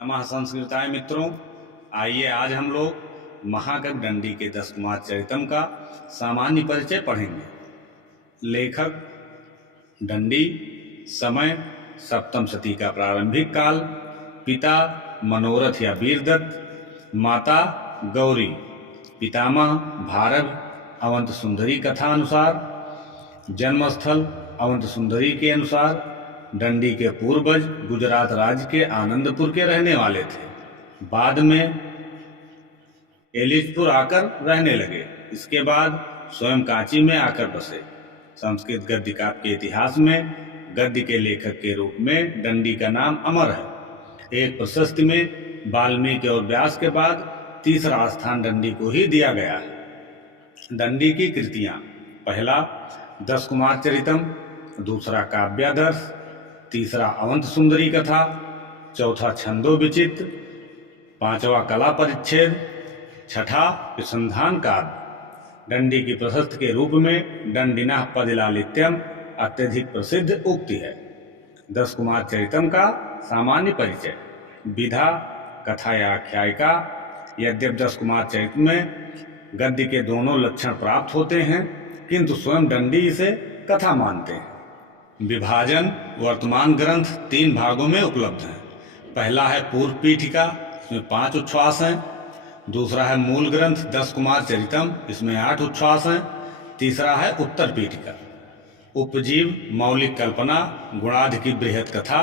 नमः संस्कृताय मित्रों, आइए आज हम लोग महाकवि दंडी के 10 कुमार चरितम का सामान्य परिचय पढ़ेंगे। लेखक दंडी, समय सप्तम शती का प्रारंभिक काल, पिता मनोरथ या वीरदत्त, माता गौरी, पितामह भारत अवंत सुंदरी कथा अनुसार, जन्मस्थल अवंत सुंदरी के अनुसार दंडी के पूर्वज गुजरात राज्य के आनंदपुर के रहने वाले थे। बाद में एलिचपुर आकर रहने लगे। इसके बाद स्वयं कांची में आकर बसे। संस्कृत गद्य काव्य के इतिहास में गद्य के लेखक के रूप में दंडी का नाम अमर है। एक प्रशस्ति में वाल्मीकि और व्यास के बाद तीसरा स्थान दंडी को ही दिया गया है। दंडी की कृतियां: पहला 10 कुमार चरितम, दूसरा काव्यादर्श, तीसरा अवंत सुंदरी कथा, चौथा छंदो विचित्र, पांचवा कला परिच्छेद, छठा विसंधान काव्य। दंडी की प्रशस्ति के रूप में दंडिनः पदिलालित्यम अत्यधिक प्रसिद्ध उक्ति है। 10 कुमार चरितम का सामान्य परिचय: विधा, कथा या आख्यायिका। यद्यप 10 कुमार चरितम में गद्य के दोनों लक्षण प्राप्त होते हैं, किंतु स्वयं दंडी इसे कथा मानते हैं। विभाजन: वर्तमान ग्रंथ 3 भागों में उपलब्ध है। पहला है पूर्व पीठिका, इसमें 5 उच्छ्वास हैं। दूसरा है मूल ग्रंथ 10 कुमार चरितम, इसमें 8 उच्छ्वास हैं। तीसरा है उत्तर पीठिका। उपजीव: मौलिक कल्पना, गुणाधि की बृहत कथा,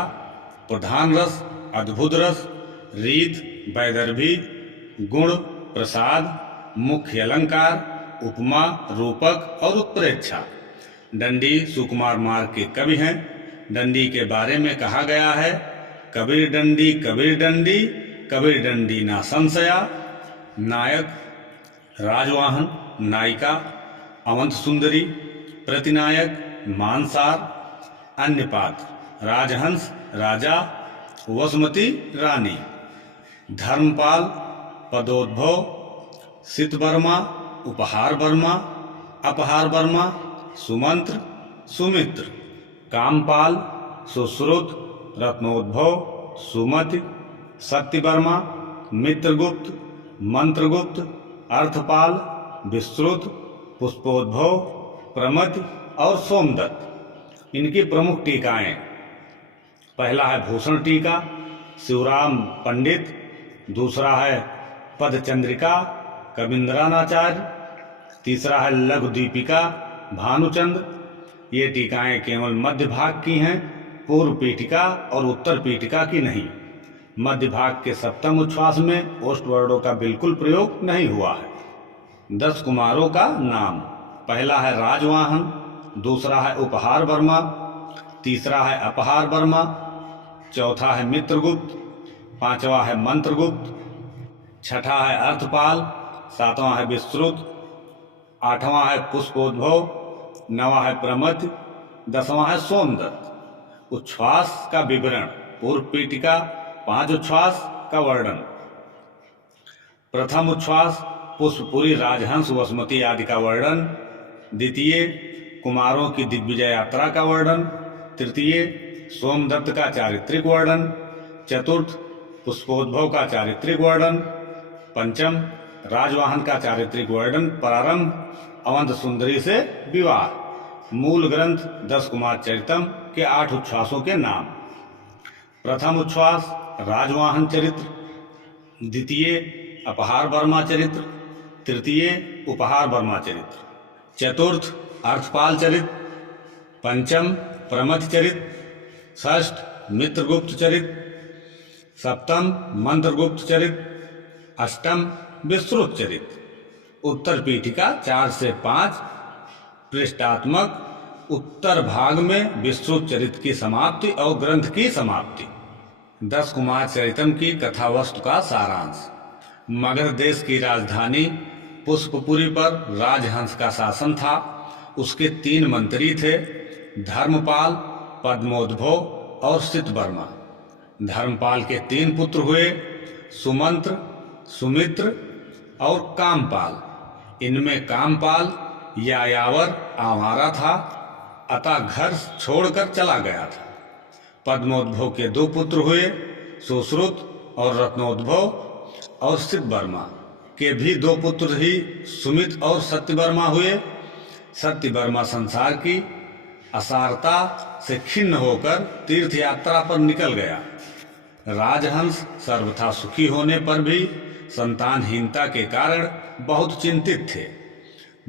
प्रधान रस, अद्भुत रस, रीत, वैदर्भी, गुण, प्रसाद, मुख्य अलंकार, उपमा, रूपक और उत्प्रेक्षा। दंडी सुकुमार मार्ग के कवि हैं। दंडी के बारे में कहा गया है: कबीर दंडी कबीर दंडी, कबीर दंडी ना संशया। नायक राजवाहन, नायिका अवंत सुंदरी, प्रतिनायक मानसार, अन्य पात्र राजहंस राजा, वसुमती रानी, धर्मपाल पदोद्भव, सितवर्मा, उपहार वर्मा, अपहार वर्मा, सुमंत्र सुमित्र, कामपाल, सुश्रुत, रत्नोद्भव, सुमति, सत्यवर्मा, मित्रगुप्त, मंत्रगुप्त, अर्थपाल, विश्रुत, पुष्पोद्भव, प्रमति और सोमदत्त। इनकी प्रमुख टीकाएं: पहला है भूषण टीका, शिवराम पंडित। दूसरा है पदचंद्रिका, कविंद्रानाचार्य। तीसरा है लघु दीपिका, भानुचंद्र। ये टीकाएं केवल मध्य भाग की हैं, पूर्व पीठिका और उत्तर पीठिका की नहीं। मध्य भाग के सप्तम उच्छ्वास में ओष्ठ वर्णों का बिल्कुल प्रयोग नहीं हुआ है। 10 कुमारों का नाम: पहला है राजवाहन, दूसरा है उपहार वर्मा, तीसरा है अपहार वर्मा, चौथा है मित्रगुप्त, पांचवा है मंत्रगुप्त, छठा है अर्थपाल, सातवां है विश्रुत, आठवां है पुष्पोद्भव, नवा है प्रमथ, 10वां है सोमदत्त। उच्छ्वास का विवरण: पूर्व पीठिका 5 उच्छ्वास का वर्णन। प्रथम उच्छ्वास पुष्पपुरी, राजहंस, वसुमती आदि का वर्णन। द्वितीय कुमारों की दिग्विजय यात्रा का वर्णन। तृतीय सोमदत्त का चारित्रिक वर्णन। चतुर्थ पुष्पोद्भव का चारित्रिक वर्णन। पंचम राजवाहन का चारित्रिक वर्णन। प्रारंभ अवंत सुंदरी से विवाह। मूल ग्रंथ 10 कुमार चरितम के 8 उच्छ्वासों के नाम: प्रथम उच्छ्वास राजवाहन चरित्र, द्वितीय अपहार वर्मा चरित्र, तृतीय उपहार वर्मा चरित्र, चतुर्थ अर्थपाल चरित्र, पंचम प्रमथ चरित्र, षष्ठ मित्रगुप्त चरित्र, सप्तम मंत्रगुप्त चरित्र, अष्टम विश्रुत चरित्र। उत्तर पीठिका 4 से 5 पृष्ठात्मक। उत्तर भाग में विश्रुत चरित्र की समाप्ति और ग्रंथ की समाप्ति। 10 कुमार चरितम की कथा वस्तु का सारांश: मगध देश की राजधानी पुष्पपुरी पर राजहंस का शासन था। उसके 3 मंत्री थे: धर्मपाल, पद्मोद्भव और सितवर्मा। धर्मपाल के 3 पुत्र हुए: सुमंत्र, सुमित्र और कामपाल। इनमें कामपाल यायावर आवारा था, अतः घर छोड़कर चला गया था। पद्मोद्भव के 2 पुत्र हुए: सुश्रुत और रत्नोद्भव और सिद्धवर्मा के भी 2 पुत्र ही सुमित और सत्यवर्मा हुए। सत्यवर्मा संसार की असारता से खिन्न होकर तीर्थ यात्रा पर निकल गया। राजहंस सर्वथा सुखी होने पर भी संतानहीनता के कारण बहुत चिंतित थे।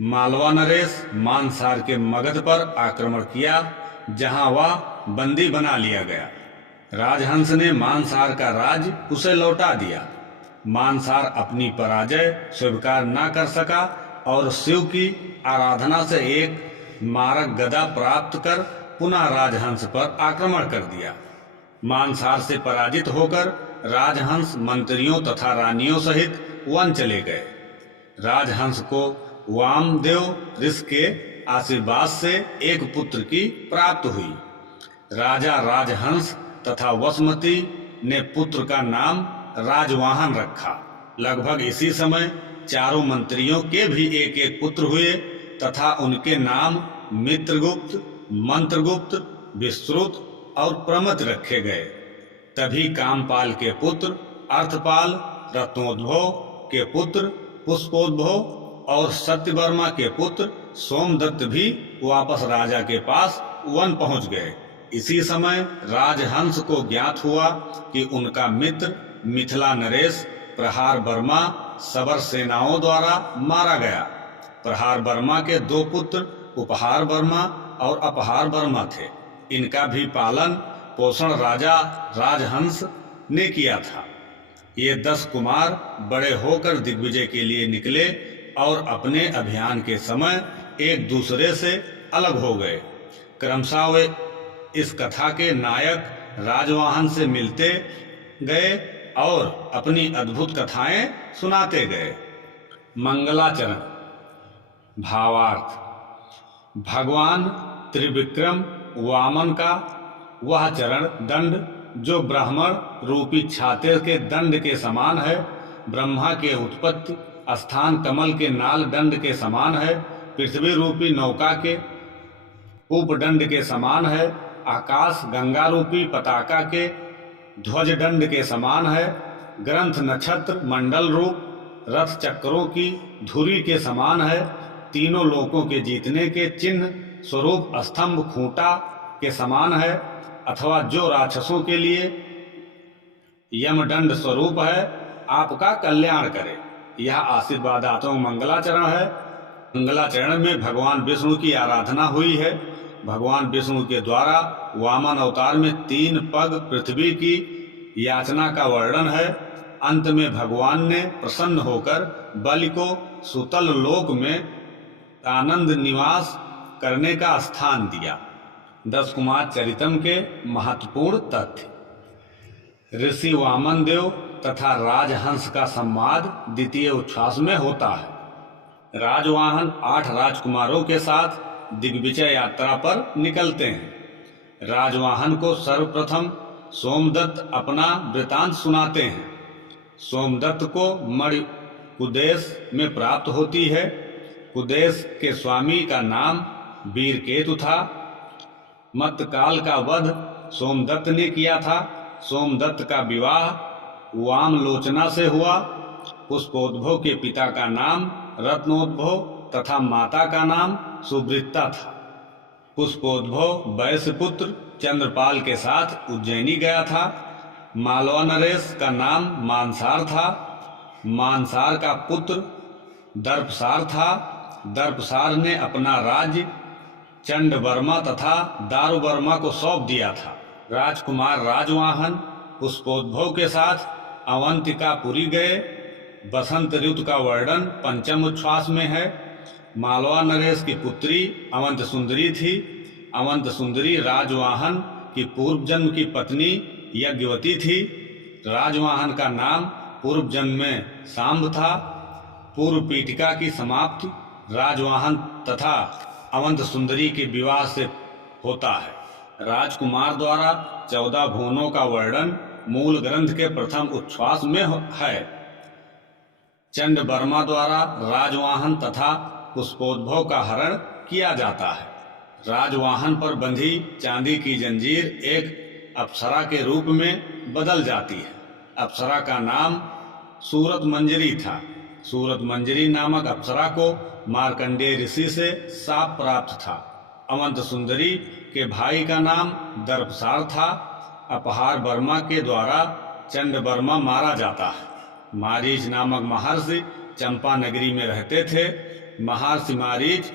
मालवा नरेश मानसार के मगध पर आक्रमण किया, जहां वह बंदी बना लिया गया। राजहंस ने मानसार का राज उसे लौटा दिया। मानसार अपनी पराजय स्वीकार न कर सका और शिव की आराधना से एक मारक गदा प्राप्त कर पुनः राजहंस पर आक्रमण कर दिया। मानसार से पराजित होकर राजहंस मंत्रियों तथा रानियों सहित वन चले गए। राजहंस को वामदेव ऋषि के आशीर्वाद से एक पुत्र की प्राप्त हुई। राजा राजहंस तथा वसुमती ने पुत्र का नाम राजवाहन रखा। लगभग इसी समय चारों मंत्रियों के भी एक एक पुत्र हुए तथा उनके नाम मित्रगुप्त, मंत्रगुप्त, विश्रुत और प्रमथ रखे गए। तभी कामपाल के पुत्र अर्थपाल, रत्नोद्भव के पुत्र पुष्पोद्भव और सत्यवर्मा के पुत्र सोमदत्त भी वापस राजा के पास वन पहुंच गए। इसी समय राजहंस को ज्ञात हुआ कि उनका मित्र मिथिला नरेश प्रहार वर्मा सबर सेनाओं द्वारा मारा गया। प्रहार वर्मा के 2 पुत्र उपहार वर्मा और अपहार वर्मा थे। इनका भी पालन पोषण राजा राजहंस ने किया था। ये 10 कुमार बड़े होकर दिग्विजय के लिए निकले और अपने अभियान के समय एक दूसरे से अलग हो गए। क्रमशः वे इस कथा के नायक राजवाहन से मिलते गए और अपनी अद्भुत कथाएं सुनाते गए। मंगलाचरण। भावार्थ: भगवान त्रिविक्रम वामन का वह चरण दंड जो ब्राह्मण रूपी छाते के दंड के समान है, ब्रह्मा के उत्पत्ति स्थान कमल के नाल दंड के समान है, पृथ्वी रूपी नौका के उपदंड के समान है, आकाश गंगा रूपी पताका के ध्वज दंड के समान है, ग्रंथ नक्षत्र मंडल रूप रथ चक्रों की धुरी के समान है, तीनों लोकों के जीतने के चिन्ह स्वरूप स्तंभ खूंटा के समान है, अथवा जो राक्षसों के लिए यमदंड स्वरूप है, आपका कल्याण करे। यह आशीर्वादात्मक मंगलाचरण है। मंगलाचरण में भगवान विष्णु की आराधना हुई है। भगवान विष्णु के द्वारा वामन अवतार में 3 पग पृथ्वी की याचना का वर्णन है। अंत में भगवान ने प्रसन्न होकर बलि को सुतल लोक में आनंद निवास करने का स्थान दिया। 10 कुमार चरितम के महत्वपूर्ण तथ्य: ऋषि वामन देव तथा राजहंस का संवाद द्वितीय उच्छ्वास में होता है। राजवाहन 8 राजकुमारों के साथ दिग्विजय यात्रा पर निकलते हैं। राजवाहन को सर्वप्रथम सोमदत्त अपना वृतांत सुनाते हैं। सोमदत्त को मणि कुदेश में प्राप्त होती है। कुदेश के स्वामी का नाम वीरकेतु था। मत्तकाल का वध सोमदत्त ने किया था। सोमदत्त का विवाह वामलोचना से हुआ। पुष्पोद्भव के पिता का नाम रत्नोद्भव तथा माता का नाम सुवृत्ता था। पुष्पोद्भव वैश्य पुत्र चंद्रपाल के साथ उज्जैनी गया था। मालवा नरेश का नाम मानसार था। मानसार का पुत्र दर्पसार था। दर्पसार ने अपना राज्य चंडवर्मा तथा दारुवर्मा को सौंप दिया था। राजकुमार राजवाहन पुष्पोद्भव के साथ अवंतिकापुरी गए। बसंत ऋतु का वर्णन पंचम उच्छ्वास में है। मालवा नरेश की पुत्री अवंत सुंदरी थी। अवंत सुंदरी राजवाहन की पूर्व जन्म की पत्नी यज्ञवती थी। राजवाहन का नाम पूर्व जन्म में सांब था। पूर्व पीठिका की समाप्ति राजवाहन तथा अवंत सुंदरी के विवाह से होता है। राजकुमार द्वारा 14 भुवनों का वर्णन मूल ग्रंथ के प्रथम उच्छ्वास में है। चंडवर्मा द्वारा राजवाहन तथा पुष्पोद्भव का हरण किया जाता है। राजवाहन पर बंधी चांदी की जंजीर एक अप्सरा के रूप में बदल जाती है। अप्सरा का नाम सूरत मंजरी था। सूरत मंजरी नामक अप्सरा को मार्कंडेय ऋषि से शाप प्राप्त था। अवंत सुंदरी के भाई का नाम दर्पसार था। अपहार वर्मा के द्वारा चंड वर्मा मारा जाता है। मारीच नामक महर्षि चंपा नगरी में रहते थे। महर्षि मारीच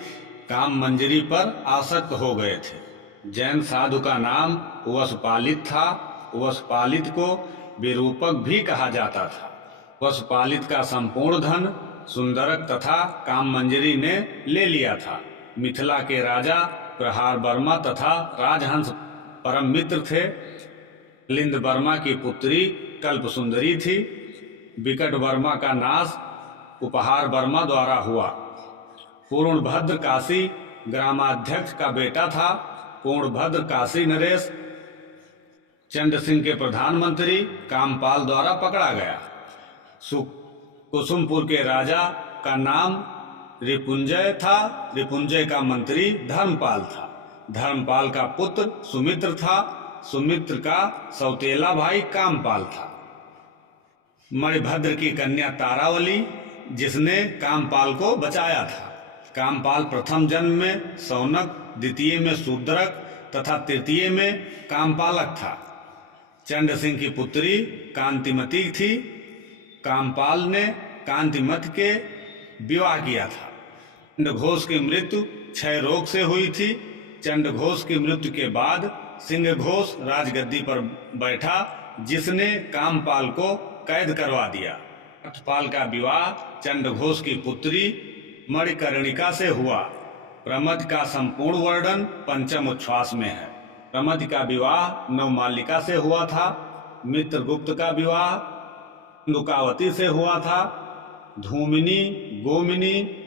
काम मंजरी पर आसक्त हो गए थे। जैन साधु का नाम वसुपालित था। वसुपालित को विरूपक भी कहा जाता था। वसुपालित का संपूर्ण धन सुंदरक तथा काम मंजरी ने ले लिया था। मिथिला के राजा प्रहार वर्मा तथा राजहंस परम मित्र थे। लिंद वर्मा की पुत्री कल्प सुंदरी थी। विकट वर्मा का नाश उपहार वर्मा द्वारा हुआ। पूर्णभद्र काशी ग्रामाध्यक्ष का बेटा था। पूर्णभद्र काशी नरेश चंड सिंह के प्रधानमंत्री कामपाल द्वारा पकड़ा गया। कुसुमपुर के राजा का नाम रिपुंजय था। रिपुंजय का मंत्री धर्मपाल था। धर्मपाल का पुत्र सुमित्र था। सुमित्र का सौतेला भाई कामपाल था। मणिभद्र की कन्या तारावली, जिसने कामपाल को बचाया था। कामपाल प्रथम जन्म में सौनक, द्वितीय में शूद्रक तथा तृतीय में कामपालक था। चंड सिंह की पुत्री कांतिमती थी। कामपाल ने कांतिमत के विवाह किया था। चंडघोष की मृत्यु क्षय रोग से हुई थी। चंडघोष की मृत्यु के बाद सिंहघोष राजगद्दी पर बैठा, जिसने कामपाल को कैद करवा दिया। अक्षपाल का विवाह चंडघोष की पुत्री मणिकर्णिका से हुआ। प्रमद का संपूर्ण वर्णन पंचम उच्छ्वास में है। प्रमद का विवाह नवमालिका से हुआ था। मित्रगुप्त का विवाह लुकावती से हुआ था। धूमिनी, गोमिनी,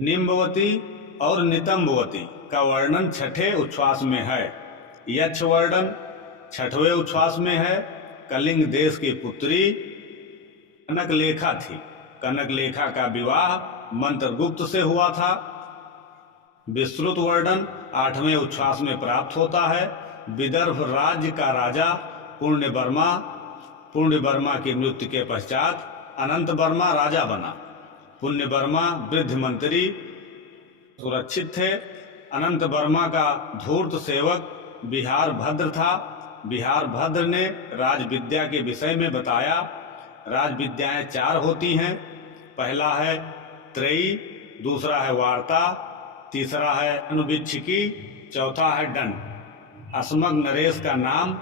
निम्बवती और नितंबवती का वर्णन छठे उच्छ्वास में है। यक्ष वर्णन छठवें उच्छ्वास में है। कलिंग देश की पुत्री कनकलेखा थी। कनकलेखा का विवाह मंत्रगुप्त से हुआ था। विस्तृत वर्णन आठवें उच्छ्वास में प्राप्त होता है। विदर्भ राज्य का राजा पुण्यवर्मा की मृत्यु के पश्चात अनंत वर्मा राजा बना। पुण्यवर्मा वृद्ध मंत्री सुरक्षित थे। अनंत वर्मा का धूर्त सेवक बिहार भद्र था। बिहार भद्र ने राजविद्या के विषय में बताया। राजविद्याएं चार होती हैं। पहला है त्रयी, दूसरा है वार्ता, तीसरा है अनुवीक्षिकी, चौथा है दंड। असमग नरेश का नाम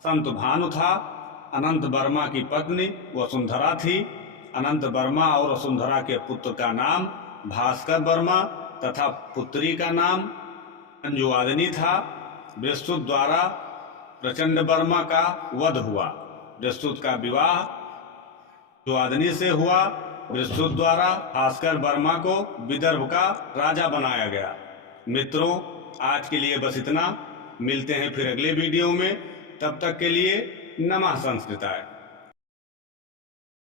संत भानु था। अनंत वर्मा की पत्नी वसुंधरा थी। अनंत वर्मा और वसुंधरा के पुत्र का नाम भास्कर वर्मा तथा पुत्री का नाम अंजुवादिनी था। बृहस्पति द्वारा प्रचंड वर्मा का वध हुआ। बृहस्पति का विवाह अंजुवादिनी से हुआ। बृहस्पति द्वारा भास्कर वर्मा को विदर्भ का राजा बनाया गया। मित्रों, आज के लिए बस इतना। मिलते हैं फिर अगले वीडियो में। तब तक के लिए नमः संस्कृताय।